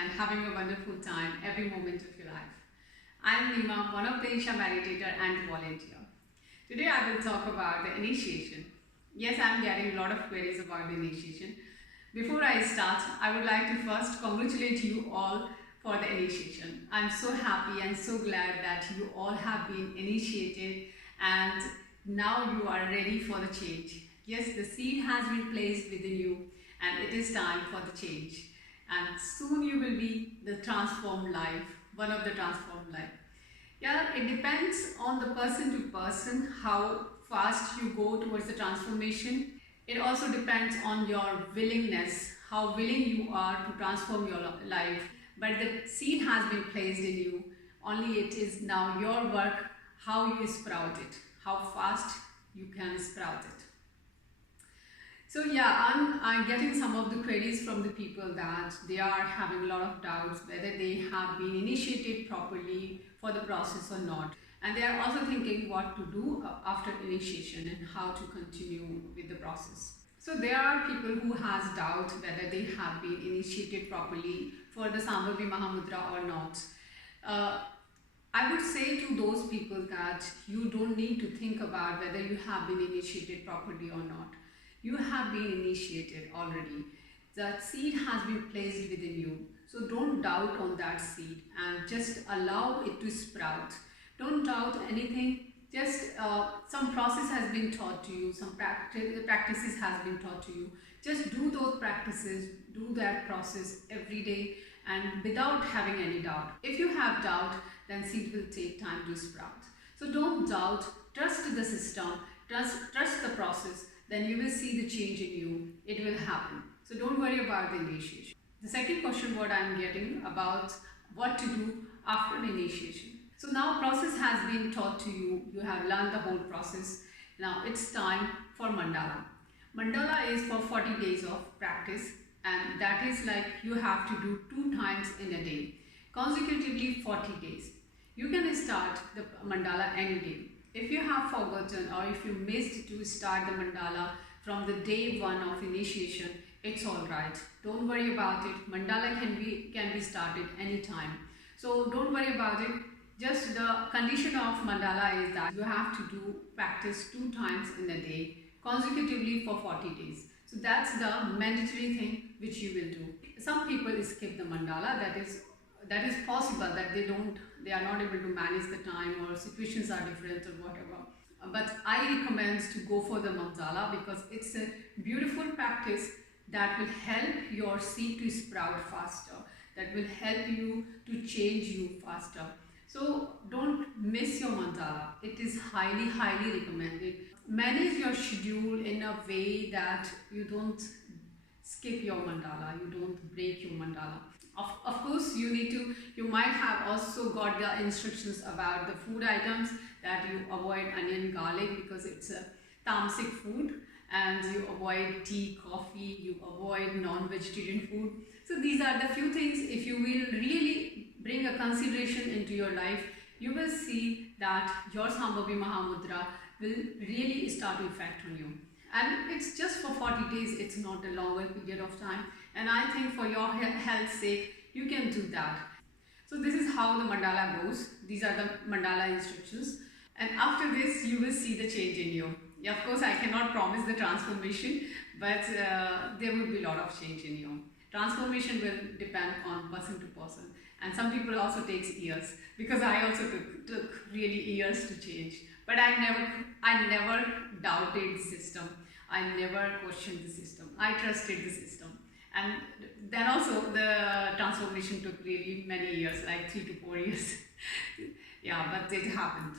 and having a wonderful time every moment of your life. I'm Nima, one of the Isha meditator and volunteer. Today I will talk about the initiation. Yes, I'm getting a lot of queries about the initiation. Before I start, I would like to first congratulate you all for the initiation. I'm so happy and so glad that you all have been initiated and now you are ready for the change. Yes, the seed has been placed within you and it is time for the change. And soon you will be the transformed life, one of the transformed life. Yeah, it depends on the person to person how fast you go towards the transformation. It also depends on your willingness, how willing you are to transform your life. But the seed has been placed in you. Only it is now your work how you sprout it, how fast you can sprout it. So yeah, I'm getting some of the queries from the people that they are having a lot of doubts whether they have been initiated properly for the process or not. And they are also thinking what to do after initiation and how to continue with the process. So there are people who has doubt whether they have been initiated properly for the Sambhavi Mahamudra or not. I would say to those people that you don't need to think about whether you have been initiated properly or not. You have been initiated already. That seed has been placed within you. So don't doubt on that seed and just allow it to sprout. Don't doubt anything. Just some process has been taught to you, some practices has been taught to you. Just do those practices, do that process every day and without having any doubt. If you have doubt, then seed will take time to sprout. So don't doubt, trust the system, trust the process. Then you will see the change in you. It will happen. So don't worry about the initiation. The second question what I'm getting about what to do after the initiation. So now process has been taught to you. You have learned the whole process. Now it's time for mandala. Mandala is for 40 days of practice and that is like you have to do 2 times in a day. Consecutively 40 days. You can start the mandala any day. If you have forgotten or if you missed to start the mandala from the day 1 of initiation, it's alright. Don't worry about it. Mandala can be started anytime. So don't worry about it. Just the condition of mandala is that you have to do practice 2 times in a day consecutively for 40 days. So that's the mandatory thing which you will do. Some people skip the mandala, that is possible that they are not able to manage the time or situations are different or whatever. But I recommend to go for the mandala because it's a beautiful practice that will help your seed to sprout faster, that will help you to change you faster. So don't miss your mandala. It is highly recommended. Manage your schedule in a way that you don't skip your mandala, you don't break your mandala. Of course, you might have also got the instructions about the food items that you avoid onion, garlic because it's a tamasic food and you avoid tea, coffee, you avoid non-vegetarian food. So these are the few things if you will really bring a consideration into your life, you will see that your Sambhavi Mahamudra will really start to affect on you. And it's just for 40 days, it's not a longer period of time. And I think for your health's sake, you can do that. So this is how the mandala goes. These are the mandala instructions. And after this, you will see the change in you. Yeah, of course, I cannot promise the transformation, but there will be a lot of change in you. Transformation will depend on person to person. And some people also takes years because I also took really years to change. But I never doubted the system. I never questioned the system. I trusted the system. And then also the transformation took really many years, like 3 to 4 years. Yeah, but it happened.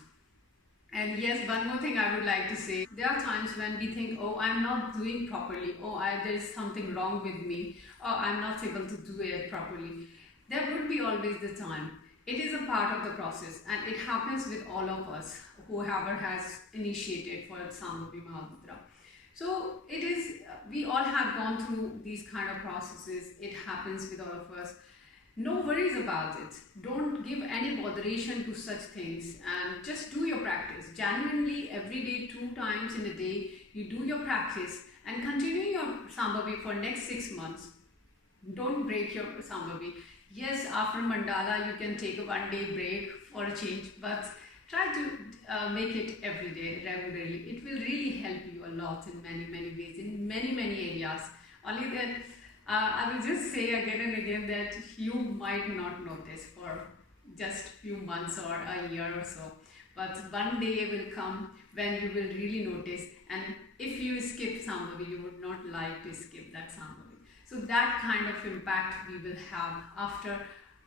And yes, one more thing I would like to say. There are times when we think, oh, I'm not doing properly. Oh, there's something wrong with me. Oh, I'm not able to do it properly. There would be always the time. It is a part of the process and it happens with all of us, whoever has initiated for Sambhavi Mahamudra. So it is, we all have gone through these kind of processes. It happens with all of us. No worries about it. Don't give any botheration to such things and just do your practice. Genuinely, every day, 2 times in a day, you do your practice and continue your Sambhavi for next 6 months. Don't break your Sambhavi. Yes, after mandala, you can take a 1 day break for a change, but try to make it every day, regularly. It will really help you a lot in many, many ways, in many, many areas. Only that I will just say again and again that you might not notice for just few months or a year or so. But one day will come when you will really notice, and if you skip Sambhavi, you would not like to skip that Sambhavi. So that kind of impact we will have after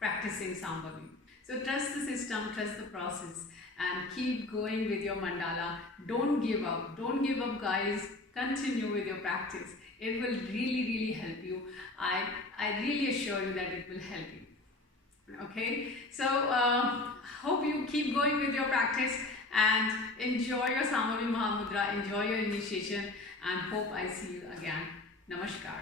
practicing Sambhavi. So trust the system, trust the process, and keep going with your mandala. Don't give up. Don't give up, guys. Continue with your practice. It will really, really help you. I really assure you that it will help you. Okay, so hope you keep going with your practice and enjoy your Sambhavi Mahamudra, enjoy your initiation, and hope I see you again. Namaskar.